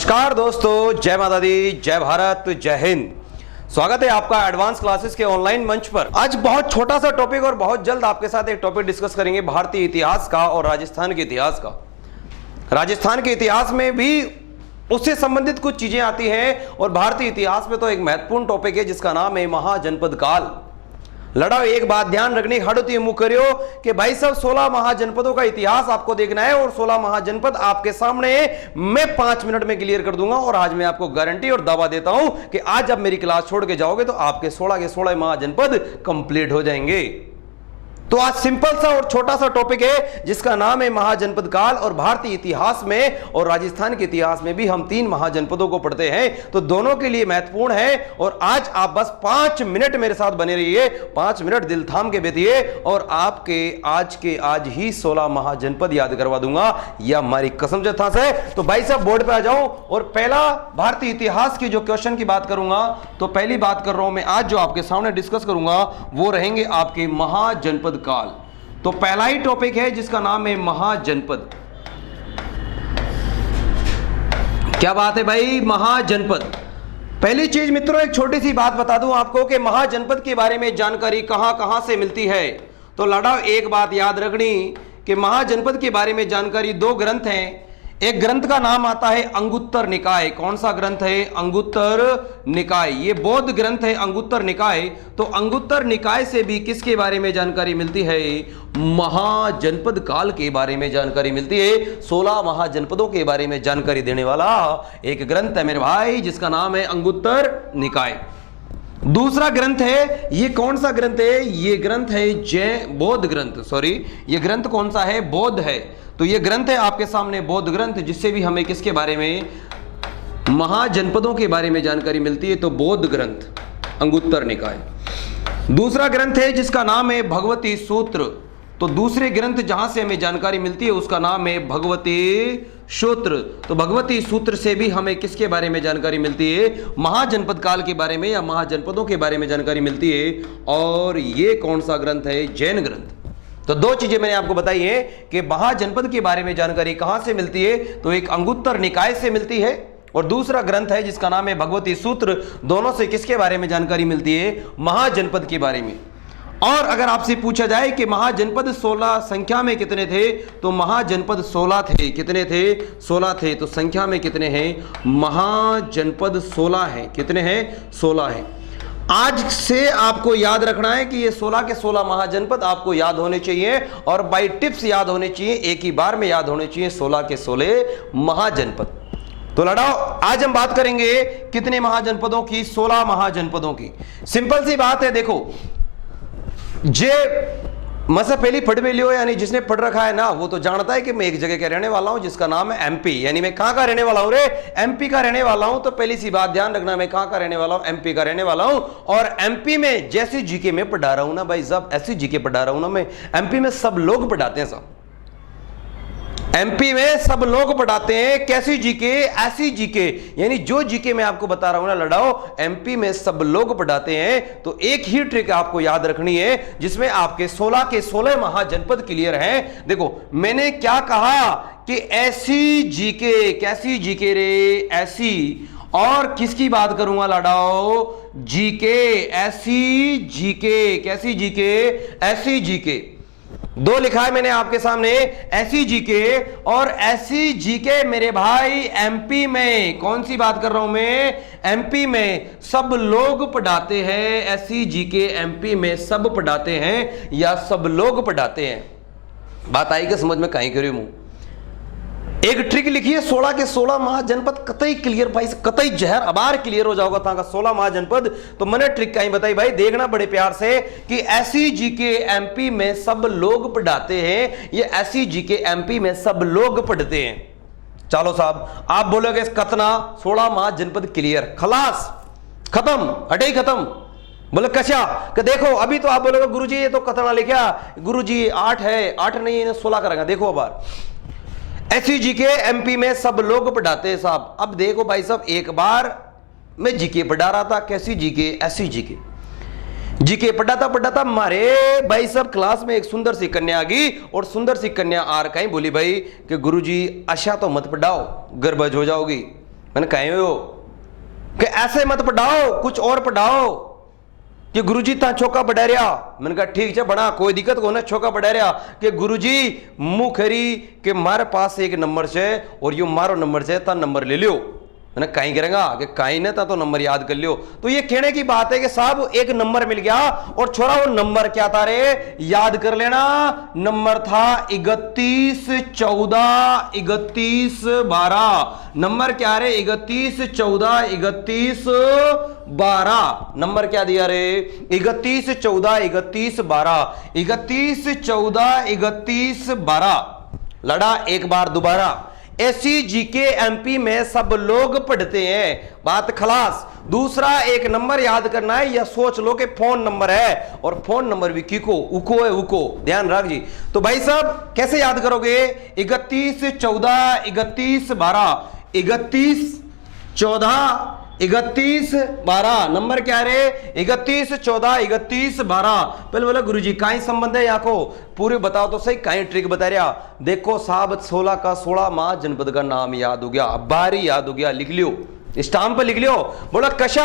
नमस्कार दोस्तों, जय माता दी, जय भारत, जय हिंद। स्वागत है आपका एडवांस क्लासेस के ऑनलाइन मंच पर। आज बहुत छोटा सा टॉपिक और बहुत जल्द आपके साथ एक टॉपिक डिस्कस करेंगे भारतीय इतिहास का और राजस्थान के इतिहास का। राजस्थान के इतिहास में भी उससे संबंधित कुछ चीजें आती हैं और भारतीय इतिहास में तो एक महत्वपूर्ण टॉपिक है जिसका नाम है महाजनपद काल। लड़ाओ, एक बात ध्यान रखनी, हड़ती मुंह करियो कि भाई साहब 16 महाजनपदों का इतिहास आपको देखना है और 16 महाजनपद आपके सामने मैं 5 मिनट में क्लियर कर दूंगा। और आज मैं आपको गारंटी और दावा देता हूं कि आज जब मेरी क्लास छोड़ के जाओगे तो आपके 16 के 16 महाजनपद कंप्लीट हो जाएंगे। तो आज सिंपल सा और छोटा सा टॉपिक है जिसका नाम है महाजनपद काल। और भारतीय इतिहास में और राजस्थान के इतिहास में भी हम 3 महाजनपदों को पढ़ते हैं, तो दोनों के लिए महत्वपूर्ण है। और आज आप बस 5 मिनट मेरे साथ बने रहिए, 5 मिनट दिल थाम के बैठिए और आपके आज ही 16 महाजनपद याद करवा दूंगा, यह हमारी कसम जथा से। तो भाई साहब बोर्ड पे आ जाओ और पहला भारतीय इतिहास की जो क्वेश्चन की बात करूंगा, तो पहली बात कर रहा हूं मैं आज जो आपके सामने डिस्कस करूंगा वो रहेंगे आपके महाजनपद काल। तो पहला ही टॉपिक है जिसका नाम है महाजनपद। क्या बात है भाई, महाजनपद। पहली चीज मित्रों, एक छोटी सी बात बता दूं आपको कि महाजनपद के बारे में जानकारी कहां कहां से मिलती है। तो लड़ाओ, एक बात याद रखनी कि महाजनपद के बारे में जानकारी 2 ग्रंथ हैं। एक ग्रंथ का नाम आता है अंगुत्तर निकाय। कौन सा ग्रंथ है? अंगुत्तर निकाय। ये बौद्ध ग्रंथ है अंगुत्तर निकाय। तो अंगुत्तर निकाय से भी किसके बारे में जानकारी मिलती है? महाजनपद काल के बारे में जानकारी मिलती है। 16 महाजनपदों के बारे में जानकारी देने वाला एक ग्रंथ है मेरे भाई जिसका नाम है अंगुत्तर निकाय। दूसरा ग्रंथ है, ये कौन सा ग्रंथ है? ये ग्रंथ है बौद्ध ग्रंथ। सॉरी, ये ग्रंथ कौन सा है? बौद्ध है। तो ये ग्रंथ है आपके सामने बौद्ध ग्रंथ, जिससे भी हमें किसके बारे में? महाजनपदों के बारे में जानकारी मिलती है। तो बौद्ध ग्रंथ अंगुत्तर निकाय। दूसरा ग्रंथ है जिसका नाम है भगवती सूत्र। तो दूसरे ग्रंथ जहां से हमें जानकारी मिलती है उसका नाम है भगवती सूत्र। तो भगवती सूत्र से भी हमें किसके बारे में जानकारी मिलती है? महाजनपद काल के बारे में या महाजनपदों के बारे में जानकारी मिलती है। और ये कौन सा ग्रंथ है? जैन ग्रंथ। तो 2 चीजें मैंने आपको बताई है कि महाजनपद के बारे में जानकारी कहां से मिलती है। तो एक अंगुत्तर निकाय से मिलती है और दूसरा ग्रंथ है जिसका नाम है भगवती सूत्र। दोनों से किसके बारे में जानकारी मिलती है? महाजनपद के बारे में। और अगर आपसे पूछा जाए कि महाजनपद 16 संख्या में कितने थे, तो महाजनपद 16 थे। कितने थे? 16 थे। तो संख्या में कितने हैं? महाजनपद 16 हैं। कितने हैं? 16 हैं। आज से आपको याद रखना है कि ये 16 के 16 महाजनपद आपको याद होने चाहिए और बाय टिप्स याद होने चाहिए, एक ही बार में याद होने चाहिए 16 के 16 महाजनपद। तो लड़ाओ, आज हम बात करेंगे कितने महाजनपदों की? 16 महाजनपदों की। सिंपल सी बात है, देखो जे मसा पहली पढ़ में लियो, यानी जिसने पढ़ रखा है ना वो तो जानता है कि मैं एक जगह का रहने वाला हूं जिसका नाम है एमपी। यानी मैं कहां का रहने वाला हूं रे? एमपी का रहने वाला हूं। तो पहली सी बात ध्यान रखना, मैं कहां का रहने वाला हूं? एमपी का रहने वाला हूं। और एमपी में जैसी जीके में पढ़ा रहा हूं ना भाई साहब, ऐसी जीके पढ़ा रहा हूं ना मैं। एमपी में सब लोग पढ़ाते हैं साहब, एमपी में सब लोग पढ़ाते हैं। कैसी जीके? ऐसी जीके। यानी जो जीके मैं आपको बता रहा हूं ना लड़ाओ, एमपी में सब लोग पढ़ाते हैं। तो एक ही ट्रिक आपको याद रखनी है जिसमें आपके 16 के 16 महाजनपद क्लियर हैं। देखो मैंने क्या कहा कि ऐसी जीके। कैसी जीके रे? ऐसी। और किसकी बात करूंगा लड़ाओ? जीके। ऐसी जीके। कैसी जीके? ऐसी जीके। 2 लिखा है मैंने आपके सामने, ऐसी जीके। और ऐसी जीके मेरे भाई एमपी में। कौन सी बात कर रहा हूं मैं? एमपी में सब लोग पढ़ाते हैं। ऐसी जीके एमपी में सब पढ़ाते हैं या सब लोग पढ़ाते हैं। बात आई कि समझ में? कहीं करी मुंह एक ट्रिक लिखी है, 16 के 16 महाजनपद कतई क्लियर भाई, कतई जहर अबार क्लियर हो जाओगा था का 16 महाजनपद। तो मैंने ट्रिक कहीं बताई भाई, देखना बड़े प्यार से कि ऐसी जीके एमपी में सब लोग पढ़ाते हैं, ये ऐसी जीके एमपी में सब लोग पढ़ते हैं। चलो साहब, आप बोलोगे कतना? 16 महाजनपद क्लियर, खलास, खत्म, हटे खत्म। बोले कशा कि देखो अभी तो आप बोलोगे गुरुजी ये तो कतना लिखा, गुरुजी 8 है, 8 नहीं है 16 करेंगे। देखो बार ऐसी जीके एमपी में सब लोग पढ़ाते हैं साहब। अब देखो भाई साहब, एक बार मैं जीके पढ़ा रहा था। कैसी जीके? ऐसी जीके। जीके पढ़ाता मारे भाई साहब क्लास में एक सुंदर सी कन्या आ गई और सुंदर सी कन्या आर कहीं बोली भाई कि गुरुजी आशा तो मत पढ़ाओ, गर्भज हो जाओगी। मैंने कहे हो कि ऐसे मत पढ़ाओ, कुछ और पढ़ाओ कि गुरुजी ता चौका बढ़ा रहा। मैंने कहा ठीक है बड़ा, कोई दिक्कत को ना, चौका बढ़ा रहा कि गुरुजी मुंह खरी कि मारे पास एक नंबर से और यू मारो नंबर से ता नंबर ले लियो। मैंने कहीं करेगा कि कहीं ना था तो नंबर याद कर लियो। तो ये कहने की बात है कि साहब एक नंबर मिल गया और छोरा वो नंबर क्या था रे, याद कर लेना। नंबर था 31 14 31 12। नंबर क्या रे, 31 14 31 12। नंबर क्या दिया रे, 31 14 31 12। 31 14 31 12। लड़ा एक बार दोबारा। ऐसी जीके एमपी में सब लोग पढ़ते हैं, बात खलास। दूसरा एक नंबर याद करना है, या सोच लो कि फोन नंबर है और फोन नंबर भी किको उको है, उको ध्यान रख जी। तो भाई साहब कैसे याद करोगे, 31 14 31 12। 31 14 31 12। नंबर क्या रे, 31 14 31 12। पहले बोला गुरुजी काई संबंध है यहाँ को, पूरे बताओ तो सही, काई ट्रिक बता रहा। देखो साहब 16 का 16 महाजनपद का नाम याद हो गया, बारी याद हो गया, लिख लियो, स्टाम्प पर लिख लियो। बोला कशा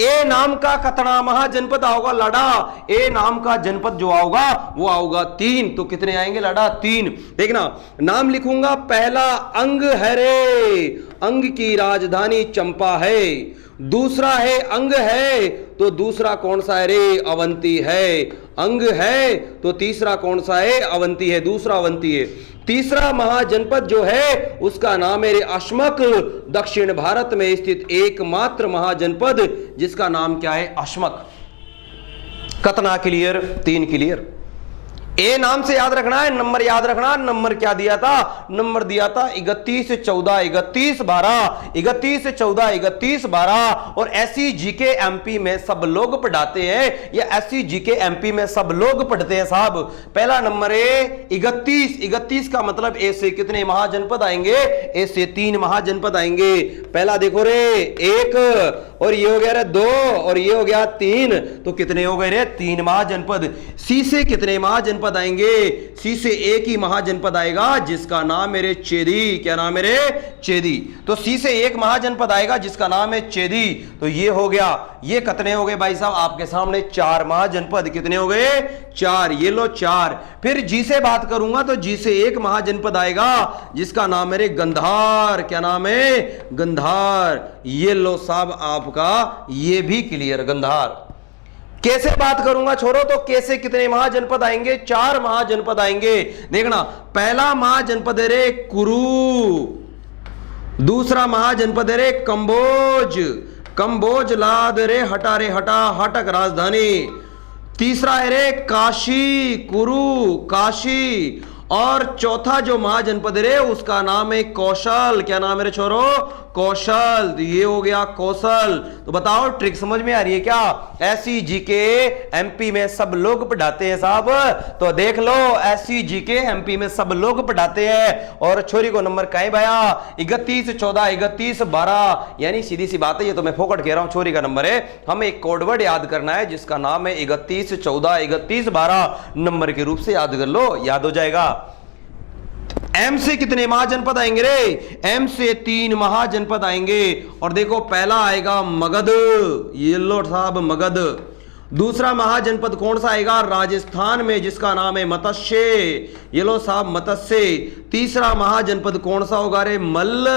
ए नाम का कतना महाजनपद आओगा लाडा, ए नाम का जनपद जो आओगा वो आओगा 3। तो कितने आएंगे लाडा, 3। देखना नाम लिखूंगा, पहला अंग है रे, अंग की राजधानी चंपा है। दूसरा है अंग है, तो दूसरा कौन सा है रे, अवंती है। अंग है तो तीसरा कौन सा है, अवंती है, दूसरा अवंती है। तीसरा महाजनपद जो है उसका नाम है अश्मक, दक्षिण भारत में स्थित एकमात्र महाजनपद जिसका नाम क्या है, अश्मक। कतना क्लियर, 3 क्लियर। ए नाम से याद रखना है, नंबर याद रखना। नंबर क्या दिया था, नंबर दिया था 31 14 31 12। 31 14 31 12। और ऐसी जीके एमपी में सब लोग पढ़ाते हैं, या ऐसी जीके एमपी में सब लोग पढ़ते हैं साहब। पहला नंबर है 31। 31 का मतलब ए से कितने महाजनपद आएंगे, ए से 3 महाजनपद आएंगे। पहला देखो रे 1, और ये हो गया रे 2, और ये हो गया 3। तो कितने हो गए रे, 3 महाजनपद। सी से कितने महाजनपद आएंगे, सी से एक ही महाजनपद आएगा जिसका नाम मेरे चेदी। क्या नाम है रे, चेदी। तो सी से एक महाजनपद आएगा जिसका नाम है चेदी। तो ये हो गया, ये कितने हो गए भाई साहब आपके सामने, 4 महाजनपद। कितने हो गए, 4। ये लो 4। फिर जी से बात करूंगा तो जी से एक महाजनपद आएगा जिसका नाम है गंधार। क्या नाम है, गंधार। ये लो साहब आपका ये भी क्लियर, गंधार। कैसे बात करूंगा छोरो, तो कैसे कितने महाजनपद आएंगे, 4 महाजनपद आएंगे। देखना पहला महाजनपद है रे कुरु, दूसरा महाजनपद है रे कंबोज, कंबोज लाद रे हटा रे हटा, हटक राजधानी। तीसरा है रे काशी, कुरु काशी। और चौथा जो महाजनपद रे उसका नाम है कौशल। क्या नाम है रे छोरो, कौशल। तो ये हो गया कौशल। तो बताओ ट्रिक समझ में आ रही है क्या, ऐसी जीके एमपी में सब लोग पढ़ाते हैं साहब। तो देख लो ऐसी जीके एमपी में सब लोग पढ़ाते हैं। और छोरी को नंबर कहीं भाया, 31 14 31 12। यानी सीधी सी बात है, ये तो मैं फोकट कह रहा हूं, छोरी का नंबर है। हमें एक कोडवर्ड याद करना है जिसका नाम है 31 14 31 12। नंबर के रूप से याद कर लो, याद हो जाएगा। एम से कितने महाजनपद आएंगे रे, एम से 3 महाजनपद आएंगे। और देखो पहला आएगा मगध, ये लो साहब मगध। दूसरा महाजनपद कौन सा आएगा, राजस्थान में जिसका नाम है मत्स्य, ये लो साहब मत्स्य। तीसरा महाजनपद कौन सा होगा रे, मल्ल,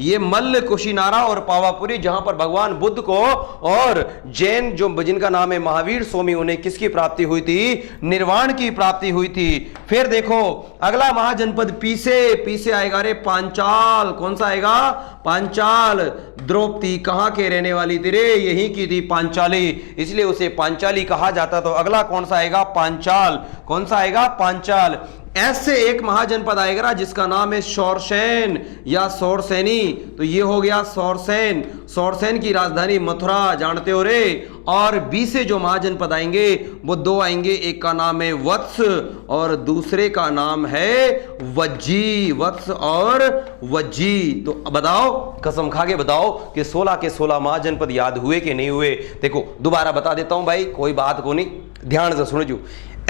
ये मल्ल कुशीनारा और पावापुरी, जहां पर भगवान बुद्ध को और जैन जो जिनका नाम है महावीर स्वामी, उन्हें किसकी प्राप्ति हुई थी, निर्वाण की प्राप्ति हुई थी। फिर देखो अगला महाजनपद पीसे, पीसे आएगा रे पांचाल। कौन सा आएगा, पांचाल। द्रौपदी कहां के रहने वाली थी रे, यहीं की थी, पांचाली, इसलिए उसे पांचाली कहा जाता। तो अगला कौन सा आएगा, पांचाल। कौन सा आएगा, पांचाल। ऐसे एक महाजनपद आएगा जिसका नाम है शौरसेन या शौरसेनी। तो ये हो गया शौरसेन। शौरसेन की राजधानी मथुरा, जानते हो रे। और बी से जो महाजनपद आएंगे वो 2 आएंगे, एक का नाम है वत्स और दूसरे का नाम है वज्जी। वत्स और वज्जी। तो बताओ, कसम खा के बताओ कि 16 के 16 महाजनपद याद हुए कि नहीं हुए। देखो दोबारा बता देता हूं भाई, कोई बात को नहीं, ध्यान से सुनो।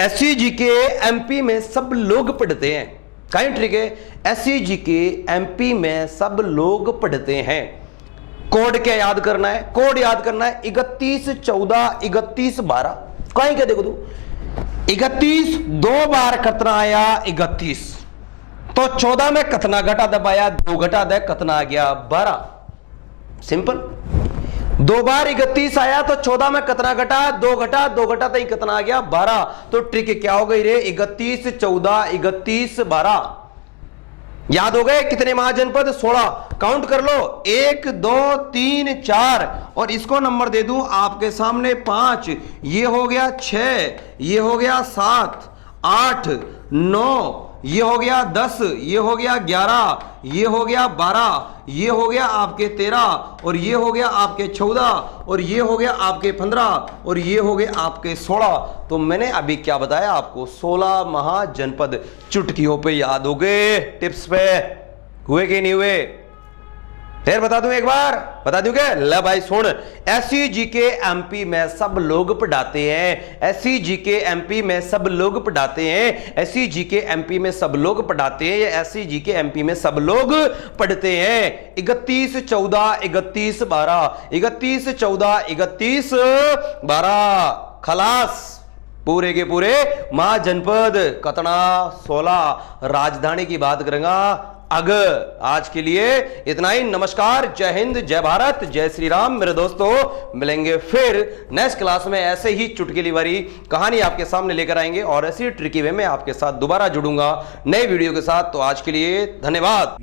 एससीजी के एमपी में सब लोग पढ़ते हैं, कई ट्रिक है, एससीजी के एमपी में सब लोग पढ़ते हैं। कोड क्या याद करना है? कोड याद करना है 31 14 31 12। कहीं क्या देखो तू 31 दो बार कितना आया 31, तो 14 में कितना घटा दबाया 2 घटा दे कितना आ गया 12। सिंपल। दो बार 31 आया तो 14 में कितना घटा 2 घटा 2 घटा तो कितना आ गया 12। तो ट्रिक क्या हो गई रे 31 14 31 12। याद हो गए कितने महाजनपद? 16। काउंट कर लो 1 2 3 4 और इसको नंबर दे दूं आपके सामने 5, ये हो गया 6, ये हो गया 7 8 9, ये हो गया 10, ये हो गया 11, ये हो गया 12, ये हो गया आपके 13 और ये हो गया आपके 14 और ये हो गया आपके 15 और ये हो गए आपके 16। तो मैंने अभी क्या बताया आपको 16 महाजनपद चुटकियों पे याद हो गए, टिप्स पे हुए कि नहीं हुए? फिर बता दूं, एक बार बता दूं क्या? ले भाई सुन, एससी जीके एमपी में सब लोग पढ़ाते हैं, एससी जीके एमपी में सब लोग पढ़ाते हैं, एससी जीके एमपी में सब लोग पढ़ाते हैं, या एससी जीके एमपी में सब लोग पढ़ते हैं। 31 14 31 12, 31 14 31 12। खलास, पूरे के पूरे महाजनपद कतना 16। राजधानी की बात करेंगा अगर। आज के लिए इतना ही। नमस्कार, जय हिंद, जय भारत, जय श्री राम मेरे दोस्तों। मिलेंगे फिर नेक्स्ट क्लास में, ऐसे ही चुटकुली वाली कहानी आपके सामने लेकर आएंगे और ऐसी ट्रिकी वे में आपके साथ दोबारा जुड़ूंगा नए वीडियो के साथ। तो आज के लिए धन्यवाद।